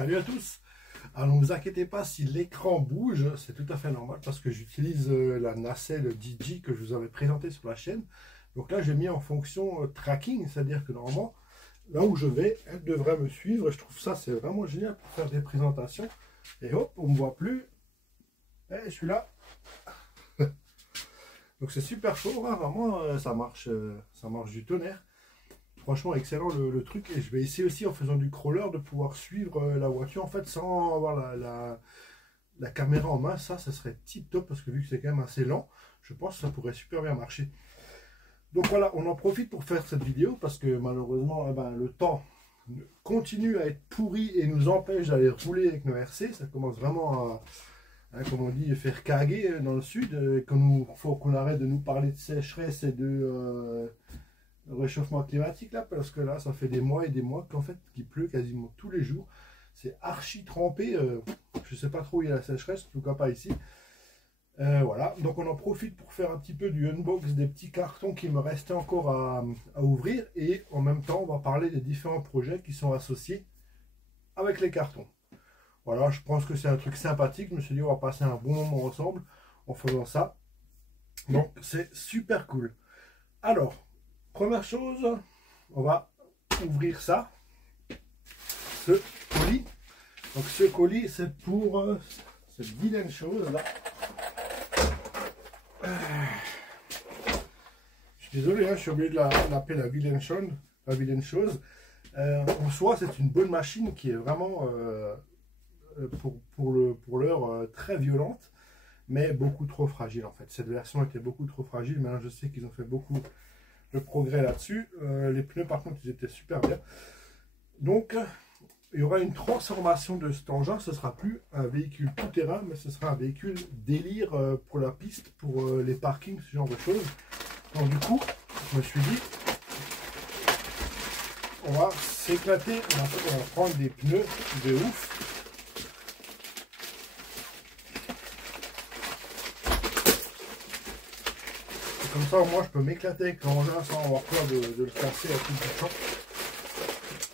Salut à tous. Alors ne vous inquiétez pas si l'écran bouge, c'est tout à fait normal parce que j'utilise la nacelle DJ que je vous avais présentée sur la chaîne. Donc là j'ai mis en fonction tracking, c'est-à-dire que normalement là où je vais, elle devrait me suivre. Je trouve ça c'est vraiment génial pour faire des présentations. Et hop, on ne me voit plus. Et je suis là. Donc c'est super chaud, hein, vraiment ça marche du tonnerre. Franchement excellent le truc, et je vais essayer aussi en faisant du crawler de pouvoir suivre la voiture en fait sans avoir la caméra en main. Ça serait tip top parce que vu que c'est quand même assez lent, je pense que ça pourrait super bien marcher. Donc voilà, on en profite pour faire cette vidéo parce que malheureusement le temps continue à être pourri et nous empêche d'aller rouler avec nos RC. Ça commence vraiment à comme on dit, faire caguer dans le sud. Il faut qu'on arrête de nous parler de sécheresse et de réchauffement climatique là, parce que là ça fait des mois et des mois qu'en fait qu'il pleut quasiment tous les jours. C'est archi trempé. Je sais pas trop où il y a la sécheresse, en tout cas pas ici. Voilà, donc on en profite pour faire un petit peu du unbox des petits cartons qui me restaient encore à ouvrir, et en même temps on va parler des différents projets qui sont associés avec les cartons. Voilà, je pense que c'est un truc sympathique. Je me suis dit on va passer un bon moment ensemble en faisant ça, donc c'est super cool. Alors première chose, on va ouvrir ça, ce colis. Donc ce colis c'est pour cette vilaine chose là. Je suis désolé, hein, je suis obligé de l'appeler la vilaine chose. En soi c'est une bonne machine qui est vraiment pour l'heure très violente, mais beaucoup trop fragile en fait. Cette version était beaucoup trop fragile. Maintenant je sais qu'ils ont fait beaucoup de progrès là-dessus. Les pneus par contre ils étaient super bien. Donc il y aura une transformation de cet engin. Ce sera plus un véhicule tout-terrain, mais ce sera un véhicule délire pour la piste, pour les parkings, ce genre de choses. Donc du coup je me suis dit on va s'éclater. En fait on va prendre des pneus de ouf. Comme ça, moi, je peux m'éclater avec l'engin sans avoir peur de le casser à tout bout de champ.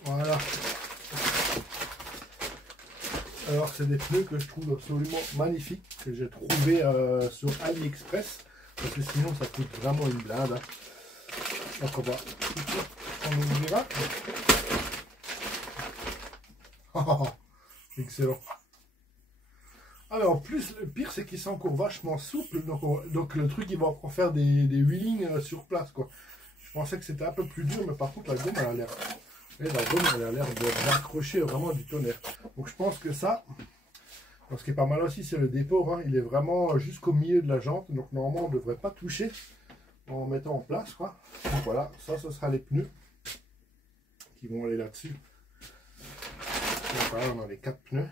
Voilà. Alors, c'est des pneus que je trouve absolument magnifiques, que j'ai trouvé sur AliExpress, parce que sinon, ça coûte vraiment une blinde. Hein. Donc, on ouvrira. Excellent. Alors en plus le pire c'est qu'ils sont encore vachement souples, donc le truc il va encore faire des wheelings sur place quoi. Je pensais que c'était un peu plus dur, mais par contre la gomme elle a l'air, de raccrocher vraiment du tonnerre. Donc je pense que ça, ce qui est pas mal aussi c'est le dépôt, hein. Il est vraiment jusqu'au milieu de la jante, donc normalement on ne devrait pas toucher en mettant en place quoi. Donc voilà, ça ce sera les pneus qui vont aller là-dessus. Donc voilà, on a les 4 pneus.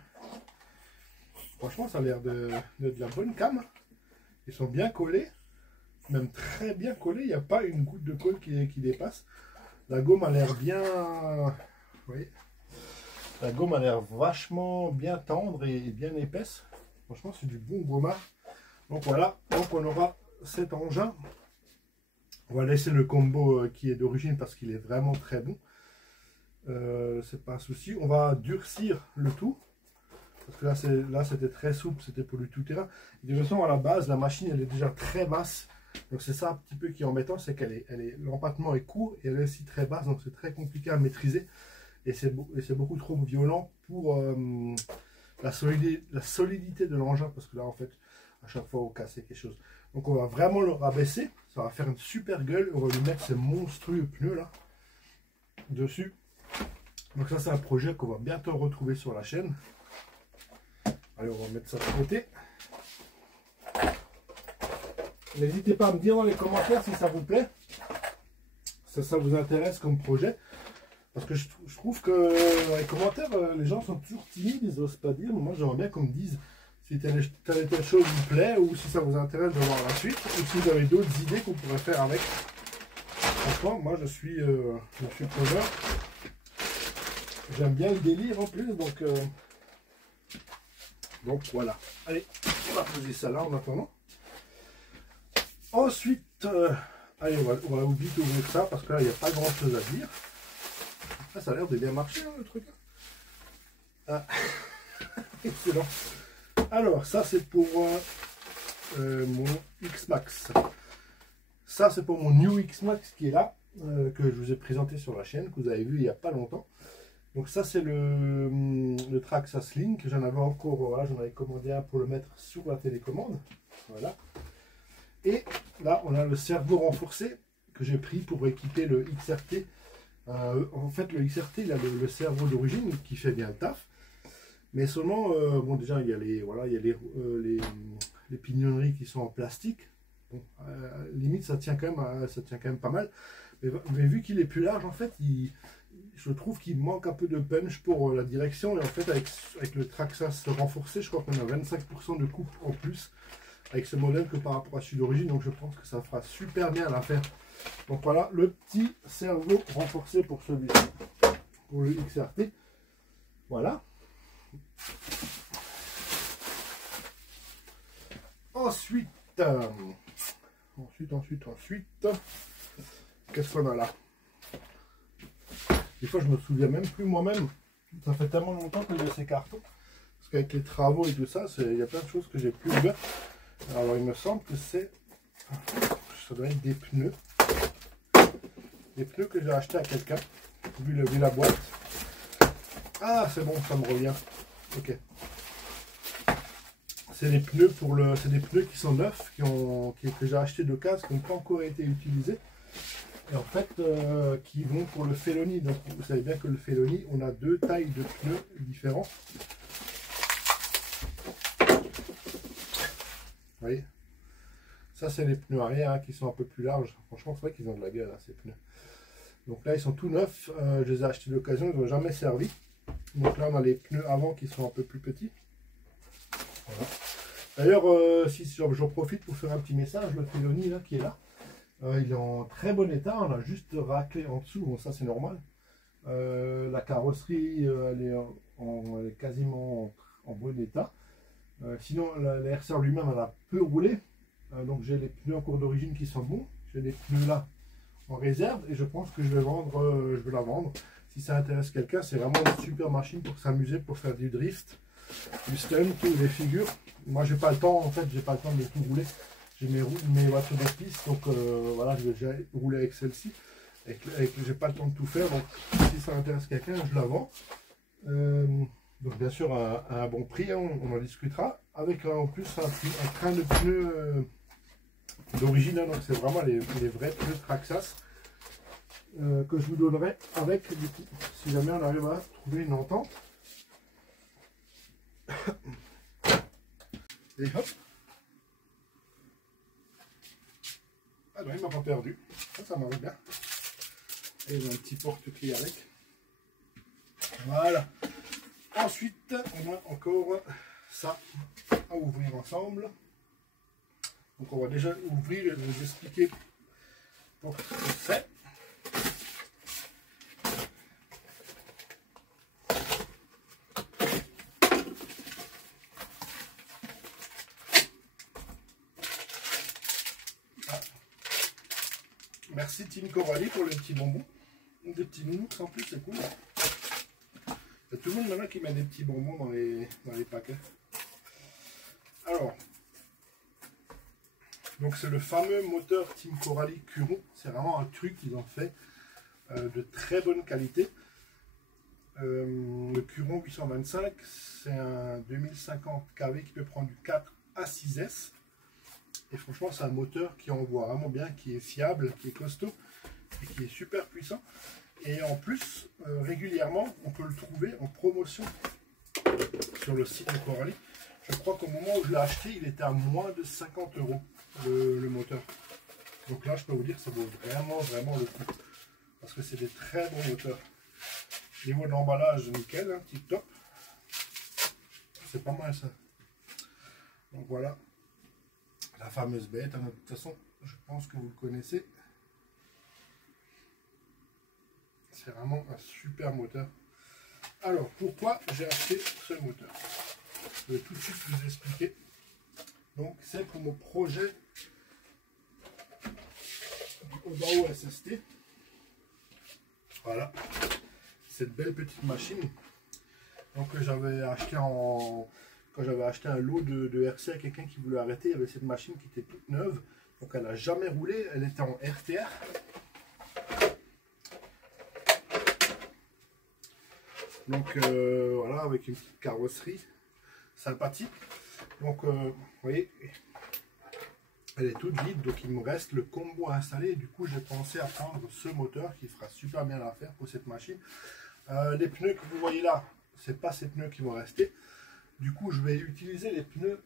Franchement, ça a l'air de la bonne cam. Ils sont bien collés, même très bien collés. Il n'y a pas une goutte de colle qui dépasse. La gomme a l'air bien. Vous voyez, la gomme a l'air vachement bien tendre et bien épaisse. Franchement, c'est du bon gommard. Donc voilà, donc on aura cet engin. On va laisser le combo qui est d'origine parce qu'il est vraiment très bon. C'est pas un souci. On va durcir le tout. Parce que là c'était très souple, c'était pour du tout-terrain. De toute façon, à la base, la machine elle est déjà très basse. Donc c'est ça un petit peu qui est embêtant, c'est l'empattement est court et elle est aussi très basse, donc c'est très compliqué à maîtriser. Et c'est beaucoup trop violent pour la solidité de l'engin, parce que là en fait, à chaque fois on casse quelque chose. Donc on va vraiment le rabaisser, ça va faire une super gueule. On va lui mettre ces monstrueux pneus là dessus. Donc ça c'est un projet qu'on va bientôt retrouver sur la chaîne. Allez, on va mettre ça de côté. N'hésitez pas à me dire dans les commentaires si ça vous plaît, si ça vous intéresse comme projet. Parce que je trouve que dans les commentaires, les gens sont toujours timides, ils n'osent pas dire. Moi, j'aimerais bien qu'on me dise si telle et telle chose vous plaît, ou si ça vous intéresse de voir la suite, ou si vous avez d'autres idées qu'on pourrait faire avec. Franchement, moi, je suis preneur. J'aime bien le délire en plus, donc voilà. Allez, on va poser ça là en attendant. Ensuite, allez, on va vite ouvrir ça parce que là, il n'y a pas grand chose à dire. Ah, ça a l'air de bien marcher hein, le truc. Ah. Excellent. Alors, ça c'est pour mon X-Max. Ça c'est pour mon New X-Max qui est là, que je vous ai présenté sur la chaîne, que vous avez vu il n'y a pas longtemps. Donc ça c'est le Traxxas Link. J'en avais encore, voilà, j'en avais commandé un pour le mettre sur la télécommande. Voilà. Et là on a le cerveau renforcé que j'ai pris pour équiper le XRT. En fait le XRT il a le cerveau d'origine qui fait bien le taf. Mais seulement, bon déjà il y a les, voilà, il y a les pignonneries qui sont en plastique. Bon, limite ça tient quand même pas mal. Mais vu qu'il est plus large en fait, je trouve qu'il manque un peu de punch pour la direction. Et en fait avec le Traxxas renforcé, je crois qu'on a 25% de coupe en plus avec ce modèle que par rapport à celui d'origine. Donc je pense que ça fera super bien l'affaire. Donc voilà le petit cerveau renforcé pour celui-ci, pour le XRT. Voilà. Ensuite, qu'est-ce qu'on a là? Des fois, je me souviens même plus moi-même. Ça fait tellement longtemps que j'ai ces cartons. Parce qu'avec les travaux et tout ça, il y a plein de choses que j'ai plus ouvertes. Alors, il me semble que ça doit être des pneus. Des pneus que j'ai acheté à quelqu'un. Vu la boîte. Ah, c'est bon, ça me revient. Ok. C'est des pneus c'est des pneus qui sont neufs, que j'ai acheté de casse, qui n'ont pas encore été utilisés. Et en fait, qui vont pour le Felony. Donc vous savez bien que le Felony, on a deux tailles de pneus différents. Vous voyez, ça c'est les pneus arrière hein, qui sont un peu plus larges. Franchement, c'est vrai qu'ils ont de la gueule, hein, ces pneus. Donc là, ils sont tout neufs. Je les ai achetés d'occasion, ils n'ont jamais servi. Donc là, on a les pneus avant qui sont un peu plus petits. Voilà. D'ailleurs, si j'en profite pour faire un petit message, le Felony là, qui est là, il est en très bon état. On a juste raclé en dessous, bon, ça c'est normal. La carrosserie, elle est quasiment en bon état. Sinon, l'AirSer lui-même, elle a peu roulé. Donc j'ai les pneus en cours d'origine qui sont bons. J'ai les pneus là en réserve et je pense que je vais la vendre. Si ça intéresse quelqu'un, c'est vraiment une super machine pour s'amuser, pour faire du drift, du stunt ou des figures. Moi, j'ai pas le temps, en fait, j'ai pas le temps de tout rouler. J'ai mes voitures de piste, donc voilà, je vais déjà rouler avec celle-ci. J'ai pas le temps de tout faire, donc si ça intéresse quelqu'un, je la vends. Donc bien sûr à un bon prix, hein, on en discutera. Avec en plus un train de pneus d'origine, hein, donc c'est vraiment les vrais pneus Traxxas. Que je vous donnerai avec du coup, si jamais on arrive à trouver une entente. Et hop. Ah non, il m'a pas perdu. Ça marche bien. Et il y a un petit porte-clés avec. Voilà. Ensuite, on a encore ça à ouvrir ensemble. Donc on va déjà ouvrir et vous expliquer pour ce que c'est. Merci Team Coralie pour les petits bonbons. Des petits nounours en plus, c'est cool. Il y a tout le monde maintenant qui met des petits bonbons dans les paquets. Alors, donc c'est le fameux moteur Team Coralie Curon. C'est vraiment un truc qu'ils ont fait de très bonne qualité. Le Curon 825, c'est un 2050 kW qui peut prendre du 4 à 6S. Et franchement, c'est un moteur qui envoie vraiment bien, qui est fiable, qui est costaud et qui est super puissant. Et en plus, régulièrement, on peut le trouver en promotion sur le site de Coralie. Je crois qu'au moment où je l'ai acheté, il était à moins de 50 € le moteur. Donc là, je peux vous dire que ça vaut vraiment le coup. Parce que c'est des très bons moteurs. Niveau de l'emballage, nickel, hein, tip top. C'est pas mal ça. Donc voilà. La fameuse bête, de toute façon, je pense que vous le connaissez. C'est vraiment un super moteur. Alors, pourquoi j'ai acheté ce moteur? Je vais tout de suite vous expliquer. Donc, c'est pour mon projet du Obao SST. Voilà. Cette belle petite machine. Donc j'avais acheté quand j'avais acheté un lot de RC à quelqu'un qui voulait arrêter, il y avait cette machine qui était toute neuve. Donc elle n'a jamais roulé, elle était en RTR. Donc voilà, avec une petite carrosserie sympathique. Donc vous voyez, elle est toute vide, donc il me reste le combo à installer. Du coup, j'ai pensé à prendre ce moteur qui fera super bien l'affaire pour cette machine. Les pneus que vous voyez là, c'est pas ces pneus qui vont rester. Du coup, je vais utiliser les pneus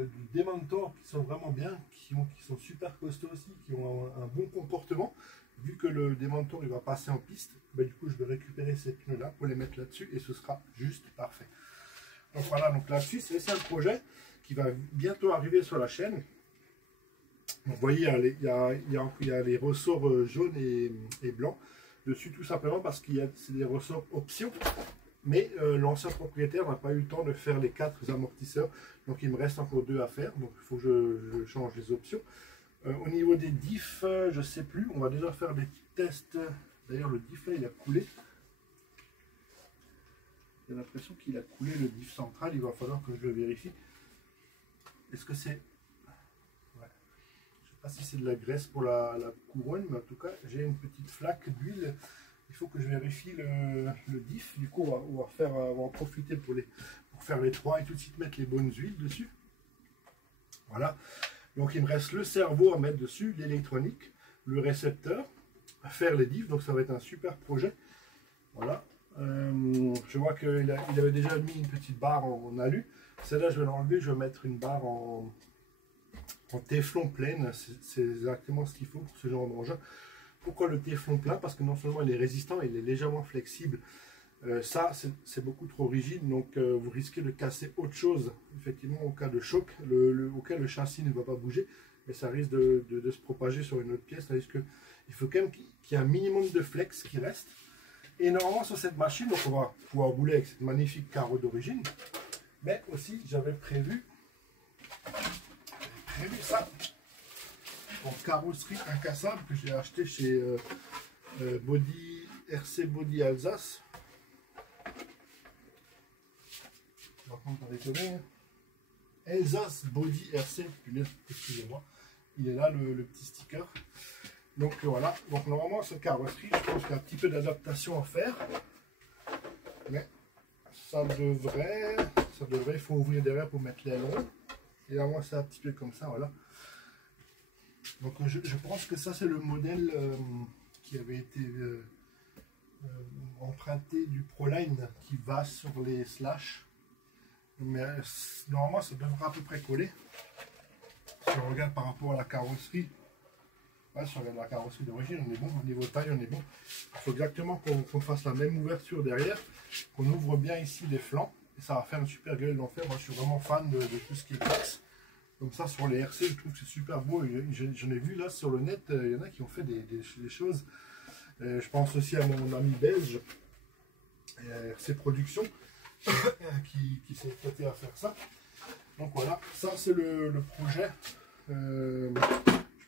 du Dementor qui sont vraiment bien, qui sont super costauds aussi, qui ont un bon comportement. Vu que le Dementor il va passer en piste, ben, du coup, je vais récupérer ces pneus là pour les mettre là-dessus et ce sera juste parfait. Donc voilà, donc là-dessus, c'est un projet qui va bientôt arriver sur la chaîne. Donc, vous voyez, il y a les ressorts jaunes et blancs dessus, tout simplement parce que c'est des ressorts options. Mais l'ancien propriétaire n'a pas eu le temps de faire les 4 amortisseurs. Donc il me reste encore 2 à faire. Donc il faut que je change les options. Au niveau des diffs, je ne sais plus. On va déjà faire des tests. D'ailleurs, le diff là, il a coulé. J'ai l'impression qu'il a coulé le diff central. Il va falloir que je le vérifie. Est-ce que c'est... Ouais. Je ne sais pas si c'est de la graisse pour la couronne, mais en tout cas, j'ai une petite flaque d'huile. Il faut que je vérifie le diff. Du coup, on va en profiter pour faire les 3 et tout de suite mettre les bonnes huiles dessus. Voilà. Donc, il me reste le cerveau à mettre dessus, l'électronique, le récepteur, à faire les diffs. Donc, ça va être un super projet. Voilà. Je vois qu'il avait déjà mis une petite barre en alu. Celle-là, je vais l'enlever. Je vais mettre une barre en téflon pleine. C'est exactement ce qu'il faut pour ce genre d'engin. Pourquoi le téflon plat? Parce que non seulement il est résistant, il est légèrement flexible. Ça, c'est beaucoup trop rigide, donc vous risquez de casser autre chose, effectivement, au cas de choc, auquel le châssis ne va pas bouger, mais ça risque de se propager sur une autre pièce. Il faut quand même qu'il y ait un minimum de flex qui reste. Et normalement, sur cette machine, donc on va pouvoir rouler avec cette magnifique carreau d'origine, mais aussi, j'avais prévu ça. En carrosserie incassable que j'ai acheté chez RC Body Alsace. Par contre, Alsace Body RC, excusez-moi. Il est là le petit sticker. Donc voilà. Donc normalement, ce carrosserie, je pense qu'il y a un petit peu d'adaptation à faire. Mais ça devrait, il faut ouvrir derrière pour mettre l'aileron. Et là, moi, c'est un petit peu comme ça, voilà. Donc je pense que ça c'est le modèle qui avait été emprunté du Proline qui va sur les Slash. Mais normalement ça devrait à peu près coller. Si on regarde par rapport à la carrosserie, ouais, si on regarde la carrosserie d'origine, on est bon, au niveau taille on est bon. Il faut exactement qu'on fasse la même ouverture derrière, qu'on ouvre bien ici les flancs, et ça va faire une super gueule d'enfer. Moi je suis vraiment fan de tout ce qui est cox. Comme ça, sur les RC, je trouve que c'est super beau. J'en ai vu là sur le net, il y en a qui ont fait des choses. Je pense aussi à mon ami belge, RC Production, qui s'est prêté à faire ça. Donc voilà, ça c'est le projet. Je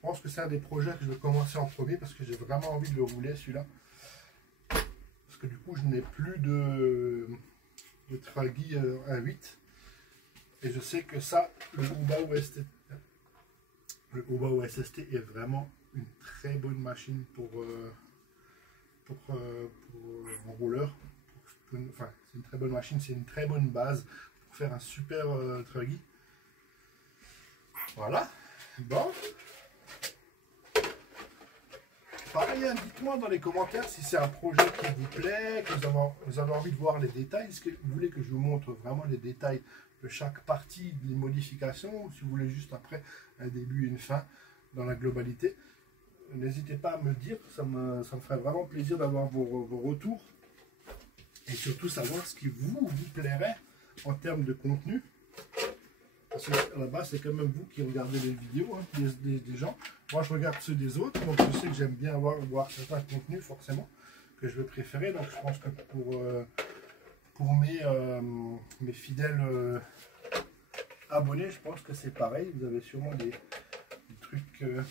pense que c'est un des projets que je vais commencer en premier parce que j'ai vraiment envie de le rouler celui-là. Parce que du coup, je n'ai plus de Traggy 1.8. Et je sais que ça, le Uba SST est vraiment une très bonne machine pour un rouleur. Enfin, c'est une très bonne machine, c'est une très bonne base pour faire un super truggy. Voilà. Bon. Pareil, dites-moi dans les commentaires si c'est un projet qui vous plaît, que vous avez envie de voir les détails. Est-ce que vous voulez que je vous montre vraiment les détails de chaque partie des modifications, ou si vous voulez juste après un début et une fin dans la globalité? N'hésitez pas à me dire, ça me ferait vraiment plaisir d'avoir vos retours et surtout savoir ce qui vous plairait en termes de contenu. Parce que là-bas, c'est quand même vous qui regardez les vidéos hein, des gens. Moi, je regarde ceux des autres, donc je sais que j'aime bien voir certains contenus, forcément, que je vais préférer. Donc, je pense que pour mes fidèles abonnés, je pense que c'est pareil. Vous avez sûrement des trucs que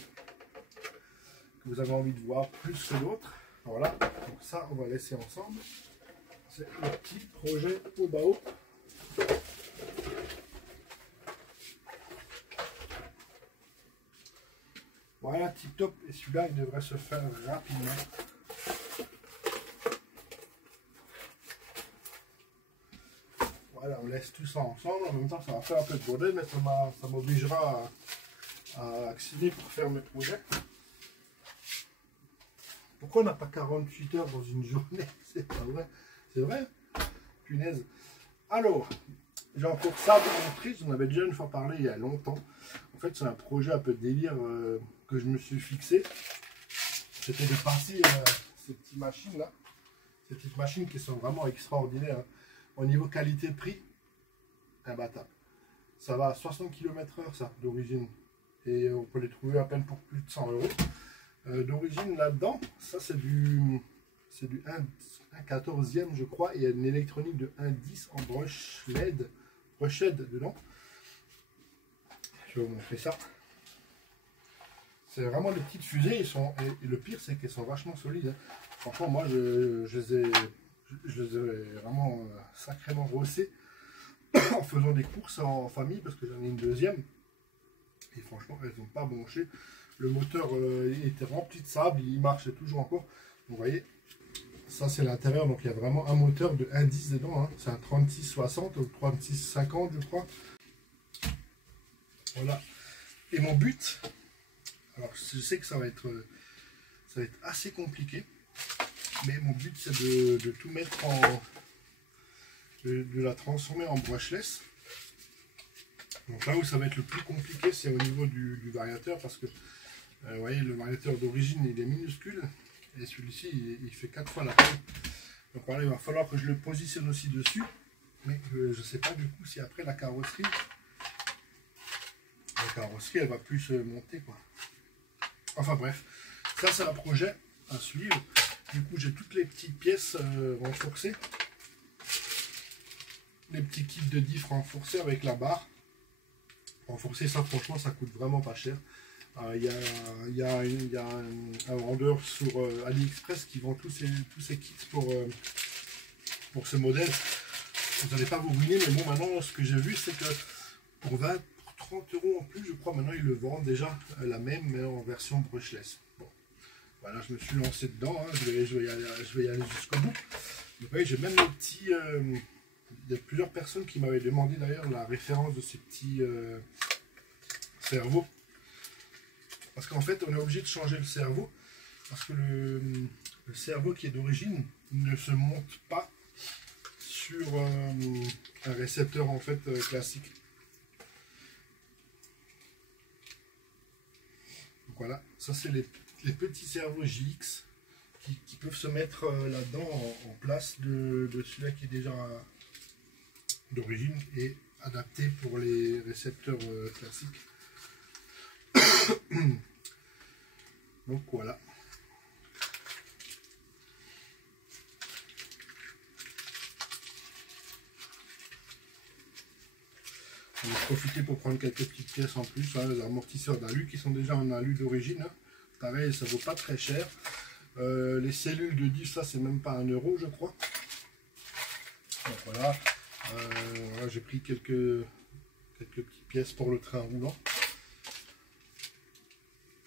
vous avez envie de voir plus que d'autres. Voilà, donc ça, on va laisser ensemble. C'est le petit projet au Bao. Voilà, tip top. Et celui-là, il devrait se faire rapidement. Voilà, on laisse tout ça ensemble. En même temps, ça va faire un peu de bordel, mais ça m'obligera à accéder pour faire mes projets. Pourquoi on n'a pas 48 heures dans une journée? C'est pas vrai. C'est vrai? Punaise. Alors, j'ai encore ça à vous montrer. J'en avais déjà une fois parlé il y a longtemps. En fait, c'est un projet un peu délire que je me suis fixé. C'était de passer ces petites machines là. Ces petites machines qui sont vraiment extraordinaires. Hein. Au niveau qualité-prix, imbattable. Ça va à 60 km/h ça, d'origine. Et on peut les trouver à peine pour plus de 100 €. D'origine là-dedans, ça c'est du 1/14e je crois, et il y a une électronique de 1/10 en broche LED dedans. Je vais vous montrer ça. C'est vraiment des petites fusées, et le pire c'est qu'elles sont vachement solides. Hein. Franchement, moi je les ai vraiment sacrément rossées en faisant des courses en famille, parce que j'en ai une deuxième. Et franchement, elles n'ont pas bronché. Le moteur était rempli de sable, il marche toujours encore. Vous voyez, ça c'est l'intérieur, donc il y a vraiment un moteur de 1/10 dedans. Hein. C'est un 3660 ou 3650 je crois. Voilà. Et mon but, alors je sais que ça va être assez compliqué, mais mon but c'est de tout mettre de la transformer en brushless. Donc là où ça va être le plus compliqué, c'est au niveau du variateur, parce que vous voyez, le variateur d'origine il est minuscule, et celui-ci il fait 4 fois la taille. Donc voilà, il va falloir que je le positionne aussi dessus, mais je ne sais pas du coup si après la carrosserie elle va plus se monter quoi. Enfin bref, ça c'est un projet à suivre. Du coup j'ai toutes les petites pièces renforcées, les petits kits de diff renforcés avec la barre. Renforcer ça, franchement ça coûte vraiment pas cher. Il y a un vendeur sur AliExpress qui vend tous ces kits pour ce modèle. Vous n'allez pas vous ruiner, mais bon, maintenant ce que j'ai vu c'est que pour 30 € en plus, je crois maintenant ils le vendent déjà la même, mais en version brushless. Bon, voilà, je me suis lancé dedans, hein. je vais y aller jusqu'au bout. Vous voyez, j'ai même les petits. Il y a plusieurs personnes qui m'avaient demandé d'ailleurs la référence de ces petits cerveaux. Parce qu'en fait, on est obligé de changer le cerveau. Parce que le cerveau qui est d'origine ne se monte pas sur un récepteur en fait classique. Donc voilà, ça c'est les petits cerveaux JX qui peuvent se mettre là-dedans en place de celui-là qui est déjà d'origine et adapté pour les récepteurs classiques. Donc voilà. On va profiter pour prendre quelques petites pièces en plus, hein, les amortisseurs d'alu qui sont déjà en alu d'origine. Hein. Pareil, ça vaut pas très cher. Les cellules de diff, ça c'est même pas 1 € je crois. Donc voilà. Voilà, j'ai pris quelques petites pièces pour le train roulant.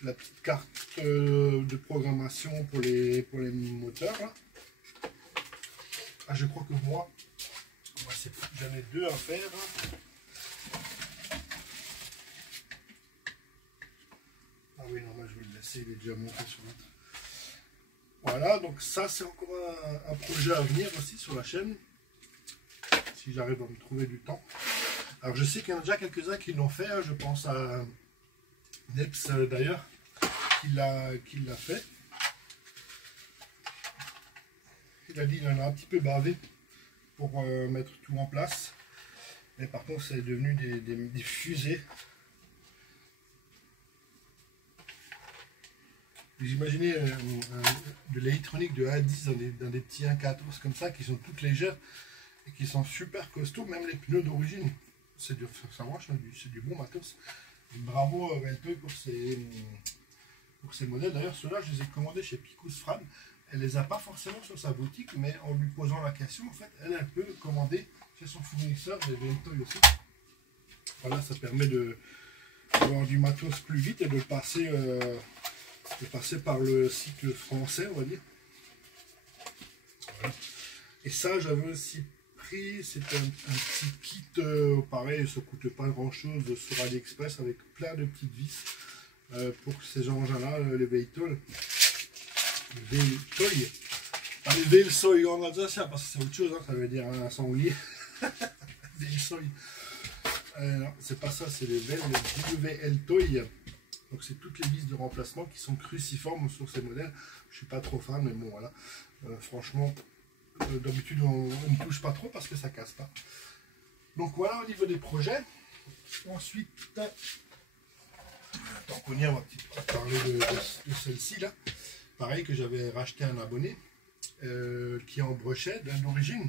La petite carte de programmation pour les moteurs. Là. Ah, je crois que moi j'en ai 2 à faire. Ah oui, non, moi je vais le laisser, il est déjà monté sur l'autre. Voilà, donc ça c'est encore un projet à venir aussi sur la chaîne. Si j'arrive à me trouver du temps. Alors je sais qu'il y en a déjà quelques-uns qui l'ont fait, hein. Je pense à Neps d'ailleurs, qui l'a fait. Il a dit qu'il en a un petit peu bavé pour mettre tout en place. Mais par contre c'est devenu des fusées. Vous imaginez de l'électronique de 1/10 dans des petits 1/14 comme ça, qui sont toutes légères et qui sont super costauds, même les pneus d'origine. C'est du bon matos. Bravo LP pour ces modèles. D'ailleurs, ceux-là, je les ai commandés chez Picos Fran. elle les a pas forcément sur sa boutique, mais en lui posant la question, en fait, elle peut commander chez son fournisseur des VLToy aussi. Voilà, ça permet d'avoir du matos plus vite et de passer par le site français, on va dire. Voilà. Et ça, j'avais aussi pris, c'était un petit kit, pareil, ça coûte pas grand chose sur AliExpress avec plein de petites vis pour ces engins-là, les VLToy. Pas les VLToy en alsacien, parce que c'est autre chose, hein, ça veut dire un sanglier. VLToy. Non, c'est pas ça, c'est les VLToy. Donc c'est toutes les vis de remplacement qui sont cruciformes sur ces modèles. Je suis pas trop fan, mais bon voilà. Franchement, d'habitude on ne touche pas trop parce que ça casse pas. Donc voilà au niveau des projets. Ensuite, tant qu'on y est, on va parler de celle-ci là. Pareil que j'avais racheté un abonné qui est en brochet d'origine.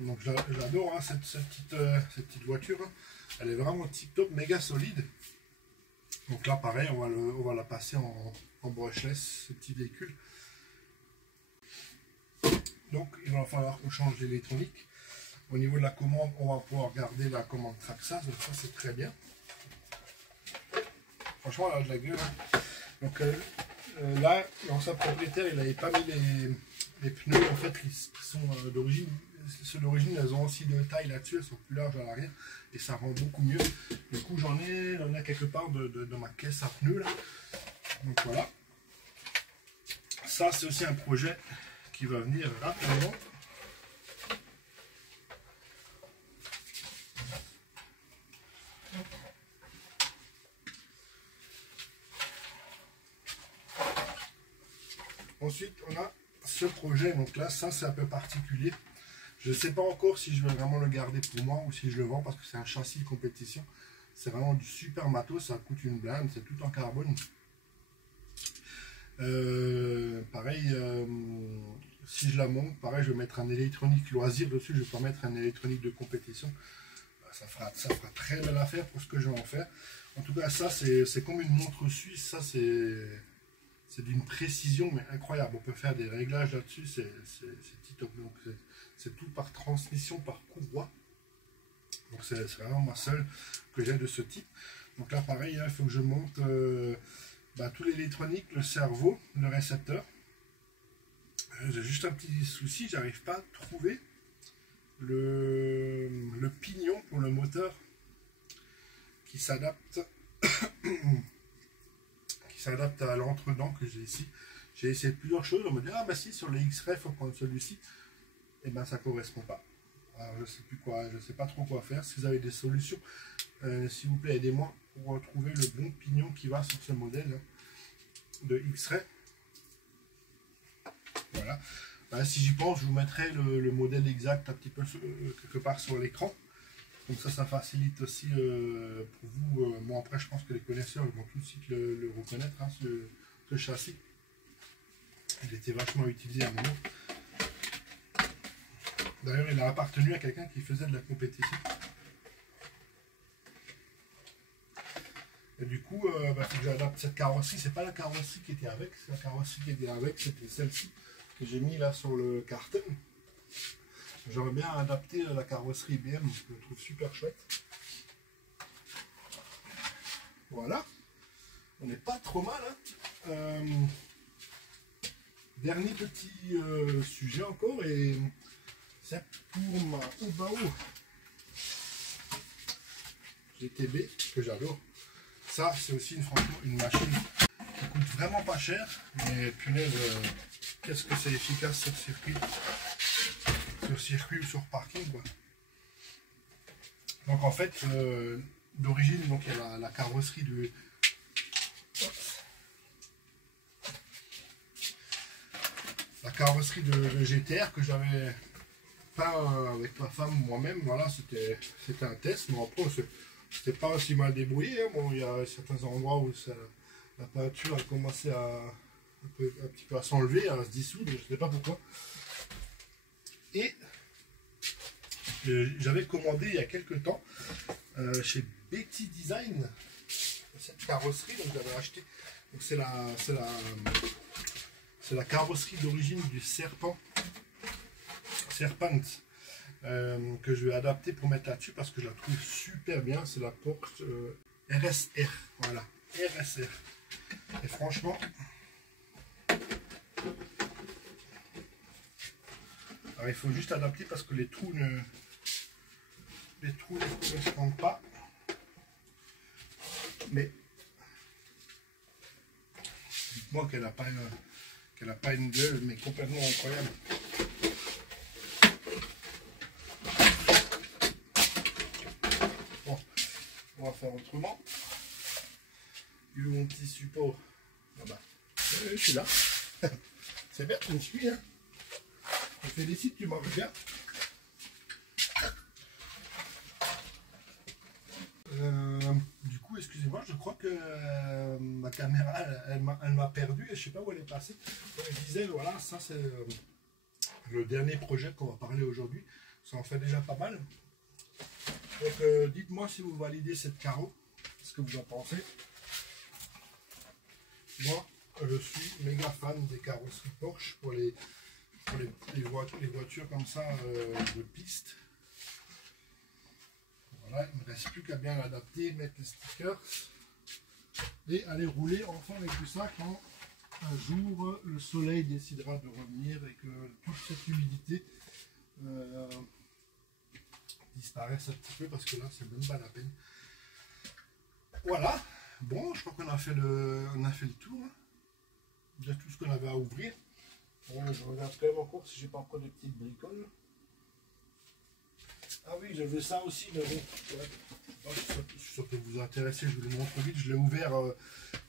Donc j'adore hein, cette petite voiture. Hein. Elle est vraiment tip top, méga solide. Donc là pareil, on va la passer en brushless, ce petit véhicule. Donc il va falloir qu'on change l'électronique. Au niveau de la commande, on va pouvoir garder la commande Traxxas, donc ça c'est très bien. Franchement elle a de la gueule. Hein. Donc là, l'ancien propriétaire il n'avait pas mis les pneus en fait qui sont d'origine. Ceux d'origine, elles ont aussi de taille là-dessus, elles sont plus larges à l'arrière et ça rend beaucoup mieux. Du coup, j'en ai quelque part de ma caisse à pneus là. Donc voilà. Ça, c'est aussi un projet qui va venir rapidement. Ensuite, on a ce projet. Donc là, ça, c'est un peu particulier. Je ne sais pas encore si je vais vraiment le garder pour moi ou si je le vends parce que c'est un châssis de compétition. C'est vraiment du super matos, ça coûte une blinde, c'est tout en carbone. Pareil, si je la monte, pareil, je vais mettre un électronique loisir dessus, je vais pas mettre un électronique de compétition. Ça fera très belle affaire pour ce que je vais en faire. En tout cas, ça c'est comme une montre suisse, ça c'est d'une précision mais incroyable. On peut faire des réglages là-dessus, c'est top. Donc c'est tout par transmission, par courroie. Donc c'est vraiment ma seule que j'ai de ce type. Donc là pareil, il faut que je monte tout l'électronique, le cerveau, le récepteur. J'ai juste un petit souci, j'arrive pas à trouver le pignon pour le moteur qui s'adapte à l'entre-dents que j'ai ici. J'ai essayé plusieurs choses, on me dit ah bah si sur les X-Ray il faut prendre celui-ci. Et ben ça correspond pas. Alors, je sais plus quoi, je sais pas trop quoi faire. Si vous avez des solutions, s'il vous plaît aidez-moi pour trouver le bon pignon qui va sur ce modèle hein, de X-Ray. Voilà. Si j'y pense, je vous mettrai le modèle exact un petit peu quelque part sur l'écran. Comme ça facilite aussi pour vous. Bon après je pense que les connaisseurs ils vont tout de suite le reconnaître, hein, ce châssis. Il était vachement utilisé à un moment. D'ailleurs, il a appartenu à quelqu'un qui faisait de la compétition. Et du coup, il faut que j'adapte cette carrosserie. C'est pas la carrosserie qui était avec, c'est la carrosserie qui était avec, c'était celle-ci que j'ai mis là sur le carton. J'aurais bien adapté la carrosserie IBM, je le trouve super chouette. Voilà. On n'est pas trop mal. Hein. Dernier petit sujet encore et c'est pour ma Obao GTB que j'adore. Ça c'est aussi franchement une machine qui coûte vraiment pas cher, mais punaise qu'est-ce que c'est efficace sur circuit ou sur parking quoi. Donc en fait d'origine donc il y a la carrosserie de GTR que j'avais peint avec ma femme moi-même. Voilà, c'était un test, mais après c'était pas aussi mal débrouillé. Hein. Bon, il y a certains endroits où la peinture a commencé un petit peu à s'enlever, à se dissoudre, je ne sais pas pourquoi. Et j'avais commandé il y a quelques temps chez Betty Design cette carrosserie, donc j'avais acheté. Donc c'est C'est la carrosserie d'origine du Serpent. Que je vais adapter pour mettre là-dessus parce que je la trouve super bien. C'est la Porsche RSR. Voilà, RSR. Et franchement, alors il faut juste adapter parce que les trous ne correspondent pas. Mais dites-moi qu'elle n'a pas une gueule, mais complètement incroyable. On va faire autrement. Il est où mon petit support? Là-bas. Je suis là. C'est bien, je me suis. Hein. Je félicite, tu marches bien. Du coup, excusez-moi, je crois que ma caméra, elle m'a perdu et je ne sais pas où elle est passée. Donc, je disais, voilà, ça c'est le dernier projet qu'on va parler aujourd'hui. Ça en fait déjà pas mal. Donc dites-moi si vous validez cette carreau, ce que vous en pensez. Moi, je suis méga fan des carrosseries Porsche pour les voitures comme ça de piste. Voilà, il ne me reste plus qu'à bien l'adapter, mettre les stickers et aller rouler enfin avec tout ça quand un jour le soleil décidera de revenir et que toute cette humidité disparaisse un petit peu parce que là c'est même pas la peine. Voilà, bon, je crois qu'on a fait le tour hein, de tout ce qu'on avait à ouvrir. Je regarde quand même encore si j'ai pas encore des petites bricoles. Ah oui, j'avais ça aussi, mais bon, ouais. Ça peut vous intéresser, je vous le montre vite. Je l'ai ouvert,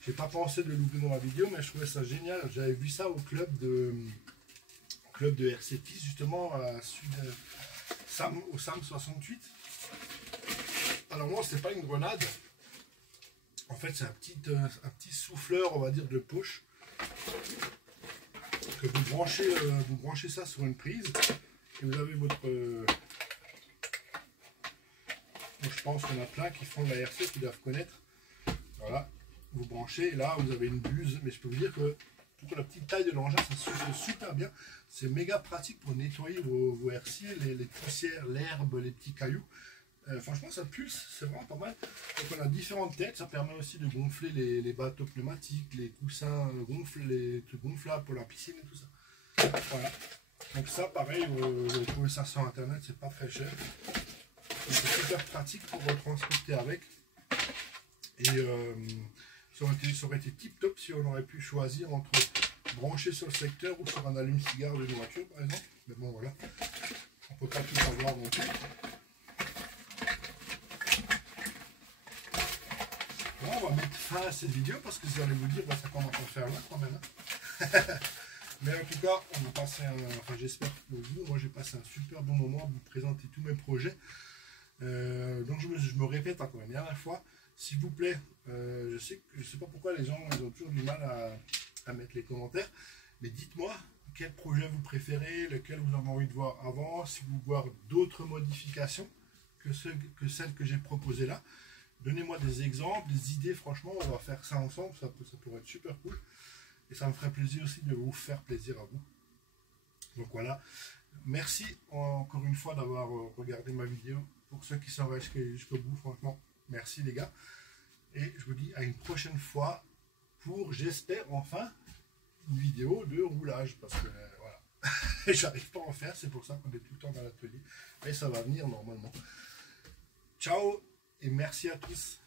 j'ai pas pensé de l'ouvrir dans la vidéo, mais je trouvais ça génial. J'avais vu ça au club de RC Piste, justement, à Sud, au SAM 68. Alors moi, c'est pas une grenade. En fait, c'est un petit souffleur, on va dire, de poche. Que vous branchez ça sur une prise. Et vous avez votre... je pense qu'on a plein qui font de la RC, qui doivent connaître. Voilà. Vous branchez, et là, vous avez une buse. Mais je peux vous dire que pour la petite taille de l'engin, ça souffle super bien. C'est méga pratique pour nettoyer vos RC, les poussières, l'herbe, les petits cailloux. Franchement, ça pulse, c'est vraiment pas mal. Donc on a différentes têtes, ça permet aussi de gonfler les bateaux pneumatiques, les coussins les trucs gonflables pour la piscine et tout ça. Voilà. Donc ça, pareil, vous trouvez ça sur internet, c'est pas très cher. C'est super pratique pour transporter avec. Et ça aurait été tip top si on aurait pu choisir entre brancher sur le secteur ou sur un allume-cigare d'une voiture par exemple. Mais bon voilà, on peut pas tout savoir non plus. Bon, on va mettre fin à cette vidéo parce que vous allez vous dire bah, ça commence à faire là quand même. Hein. Mais en tout cas, on va passer enfin j'espère que vous, moi j'ai passé un super bon moment à vous présenter tous mes projets. Donc je me répète encore une dernière fois, s'il vous plaît, je sais pas pourquoi les gens ils ont toujours du mal à mettre les commentaires, mais dites-moi quel projet vous préférez, lequel vous avez envie de voir avant, si vous voulez voir d'autres modifications que celles que j'ai proposées là. Donnez-moi des exemples, des idées, franchement, on va faire ça ensemble, ça pourrait être super cool. Et ça me ferait plaisir aussi de vous faire plaisir à vous. Donc voilà, merci encore une fois d'avoir regardé ma vidéo. Pour ceux qui sont restés jusqu'au bout, franchement, merci les gars. Et je vous dis à une prochaine fois pour, j'espère, enfin, une vidéo de roulage. Parce que, voilà, j'arrive pas à en faire, c'est pour ça qu'on est tout le temps dans l'atelier. Mais ça va venir normalement. Ciao et merci à tous.